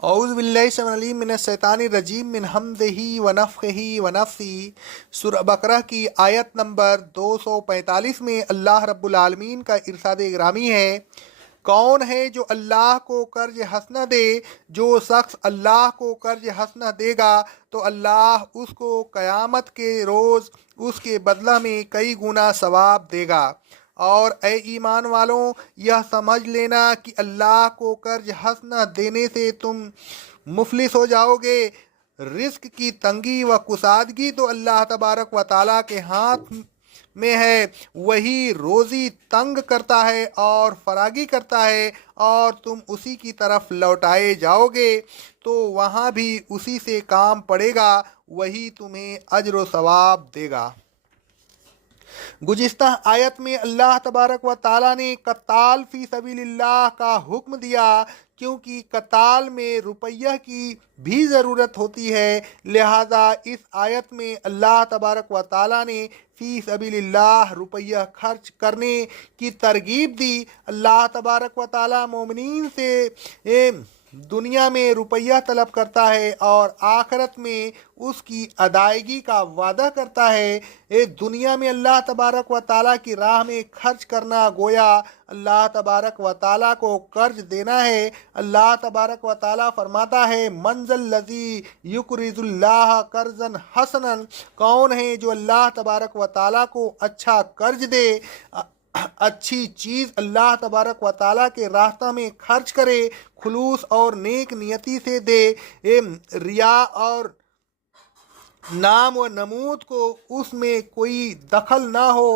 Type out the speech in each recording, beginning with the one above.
اعوذ باللہ السمیع العلیم من الشیطان الرجیم من حمزہ ونفخہ ونفثہ۔ سورہ بقرہ کی آیت نمبر 245 میں اللہ رب العالمین کا ارشاد گرامی ہے، کون ہے جو اللہ کو قرض حسنہ دے؟ جو شخص اللہ کو قرض حسنہ دے گا تو اللہ اس کو قیامت کے روز اس کے بدلہ میں کئی گنا ثواب دے گا۔ اور اے ایمان والوں، یہ سمجھ لینا کہ اللہ کو قرض حسنہ دینے سے تم مفلس ہو جاؤ گے۔ رزق کی تنگی و کسادگی تو اللہ تبارک و تعالیٰ کے ہاتھ میں ہے، وہی روزی تنگ کرتا ہے اور فراگی کرتا ہے، اور تم اسی کی طرف لوٹائے جاؤ گے تو وہاں بھی اسی سے کام پڑے گا، وہی تمہیں اجر و ثواب دے گا۔ گزشتہ آیت میں اللہ تبارک و تعالیٰ نے قتال فی سبیل اللہ کا حکم دیا، کیونکہ قتال میں روپیہ کی بھی ضرورت ہوتی ہے، لہذا اس آیت میں اللہ تبارک و تعالیٰ نے فی سبیل اللہ روپیہ خرچ کرنے کی ترغیب دی۔ اللہ تبارک و تعالیٰ مومنین سے دنیا میں روپیہ طلب کرتا ہے اور آخرت میں اس کی ادائیگی کا وعدہ کرتا ہے۔ دنیا میں اللہ تبارک و تعالیٰ کی راہ میں خرچ کرنا گویا اللہ تبارک و تعالیٰ کو قرض دینا ہے۔ اللہ تبارک و تعالیٰ فرماتا ہے، من ذا الذی یقرض اللہ قرضا حسنا، کون ہے جو اللہ تبارک و تعالیٰ کو اچھا قرض دے، اچھی چیز اللہ تبارک و تعالیٰ کے راستہ میں خرچ کرے، خلوص اور نیک نیتی سے دے، ریا اور نام و نمود کو اس میں کوئی دخل نہ ہو،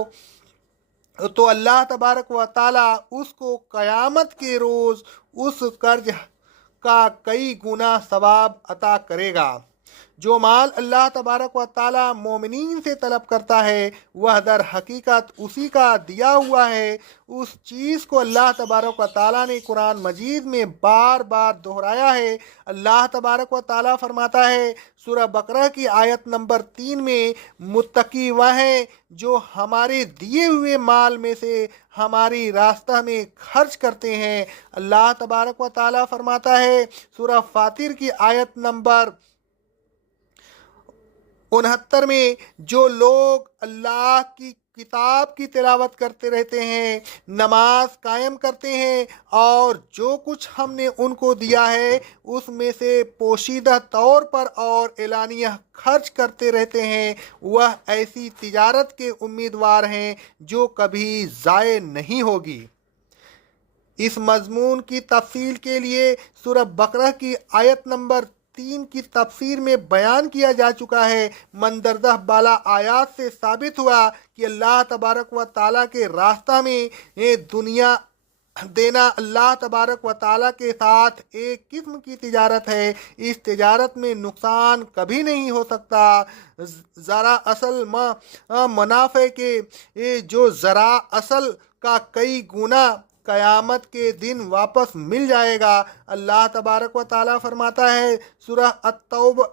تو اللہ تبارک و تعالیٰ اس کو قیامت کے روز اس قرض کا کئی گنا ثواب عطا کرے گا۔ جو مال اللہ تبارک و تعالیٰ مومنین سے طلب کرتا ہے وہ در حقیقت اسی کا دیا ہوا ہے۔ اس چیز کو اللہ تبارک و تعالیٰ نے قرآن مجید میں بار بار دہرایا ہے۔ اللہ تبارک و تعالیٰ فرماتا ہے سورہ بقرہ کی آیت نمبر 3 میں، متقی وہ ہیں جو ہمارے دیے ہوئے مال میں سے ہماری راستہ میں خرچ کرتے ہیں۔ اللہ تبارک و تعالیٰ فرماتا ہے سورہ فاطر کی آیت نمبر 69 میں، جو لوگ اللہ کی کتاب کی تلاوت کرتے رہتے ہیں، نماز قائم کرتے ہیں اور جو کچھ ہم نے ان کو دیا ہے اس میں سے پوشیدہ طور پر اور اعلانیہ خرچ کرتے رہتے ہیں، وہ ایسی تجارت کے امیدوار ہیں جو کبھی ضائع نہیں ہوگی۔ اس مضمون کی تفصیل کے لیے سورہ بقرہ کی آیت نمبر 3 کی تفسیر میں بیان کیا جا چکا ہے۔ مندرجہ بالا آیات سے ثابت ہوا کہ اللہ تبارک و تعالیٰ کے راستہ میں دنیا دینا اللہ تبارک و تعالیٰ کے ساتھ ایک قسم کی تجارت ہے۔ اس تجارت میں نقصان کبھی نہیں ہو سکتا۔ ذرا اصل منافع کے جو ذرا اصل کا کئی گنا قیامت کے دن واپس مل جائے گا۔ اللہ تبارک و تعالیٰ فرماتا ہے سورہ التوبہ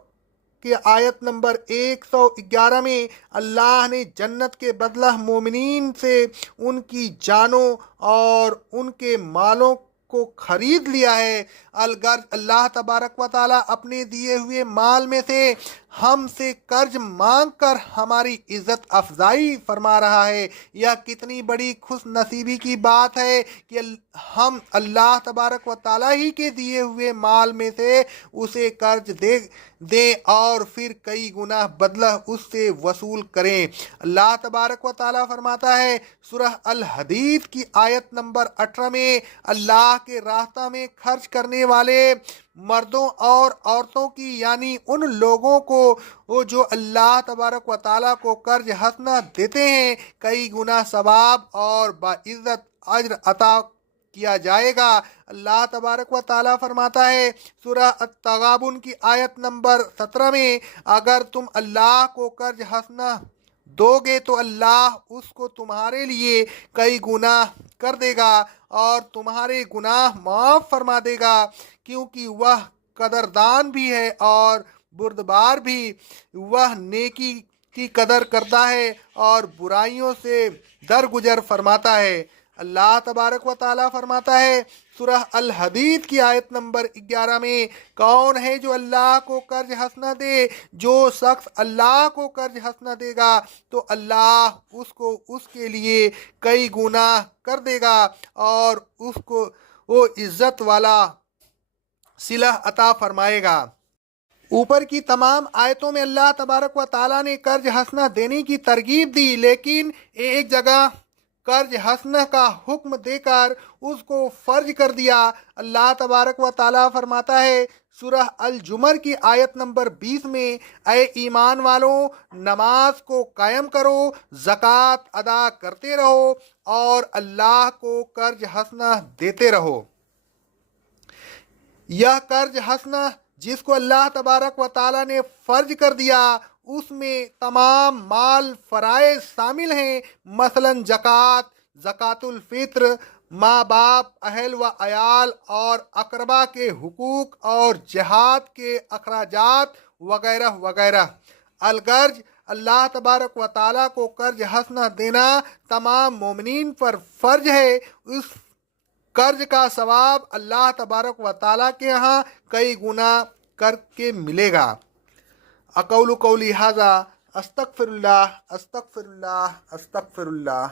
کی آیت نمبر 111 میں، اللہ نے جنت کے بدلہ مومنین سے ان کی جانوں اور ان کے مالوں کو خرید لیا ہے۔ الغرض اللہ تبارک و تعالیٰ اپنے دیے ہوئے مال میں سے ہم سے قرض مانگ کر ہماری عزت افزائی فرما رہا ہے۔ یہ کتنی بڑی خوش نصیبی کی بات ہے کہ ہم اللہ تبارک و تعالیٰ ہی کے دیے ہوئے مال میں سے اسے قرض دیں اور پھر کئی گنا بدلہ اس سے وصول کریں۔ اللہ تبارک و تعالیٰ فرماتا ہے سورہ الحدید کی آیت نمبر 18 میں، اللہ کے راستہ میں خرچ کرنے والے مردوں اور عورتوں کی، یعنی ان لوگوں کو جو اللہ تبارک و تعالیٰ کو قرض حسنہ دیتے ہیں، کئی گنا ثواب اور باعزت اجر عطا کیا جائے گا۔ اللہ تبارک و تعالیٰ فرماتا ہے سورہ التغابن کی آیت نمبر 17 میں، اگر تم اللہ کو قرض حسنہ دو گے تو اللہ اس کو تمہارے لیے کئی گنا کر دے گا اور تمہارے گناہ معاف فرما دے گا، کیونکہ وہ قدردان بھی ہے اور بردبار بھی۔ وہ نیکی کی قدر کرتا ہے اور برائیوں سے درگزر فرماتا ہے۔ اللہ تبارک و تعالیٰ فرماتا ہے سورہ الحدید کی آیت نمبر 11 میں، کون ہے جو اللہ کو قرض حسنہ دے؟ جو شخص اللہ کو قرض حسنہ دے گا تو اللہ اس کے لیے کئی گنا کر دے گا اور اس کو وہ عزت والا صلہ عطا فرمائے گا۔ اوپر کی تمام آیتوں میں اللہ تبارک و تعالیٰ نے قرض حسنہ دینے کی ترغیب دی، لیکن ایک جگہ قرض حسنہ کا حکم دے کر اس کو فرض کر دیا۔ اللہ تبارک و تعالیٰ فرماتا ہے سورہ الزمر کی آیت نمبر 20 میں، اے ایمان والوں، نماز کو قائم کرو، زکوٰۃ ادا کرتے رہو اور اللہ کو قرض حسنہ دیتے رہو۔ یہ قرض حسنہ جس کو اللہ تبارک و تعالیٰ نے فرض کر دیا، اس میں تمام مال فرائض شامل ہیں، مثلا زکوٰۃ الفطر، ماں باپ، اہل و عیال اور اقربا کے حقوق اور جہاد کے اخراجات وغیرہ وغیرہ۔ الغرض اللہ تبارک و تعالیٰ کو قرض حسنہ دینا تمام مومنین پر فرض ہے۔ اس قرض کا ثواب اللہ تبارک و تعالیٰ کے ہاں کئی گنا کر کے ملے گا۔ اقول قولی ھذا، استغفر اللہ استغفر اللہ استغفر اللہ۔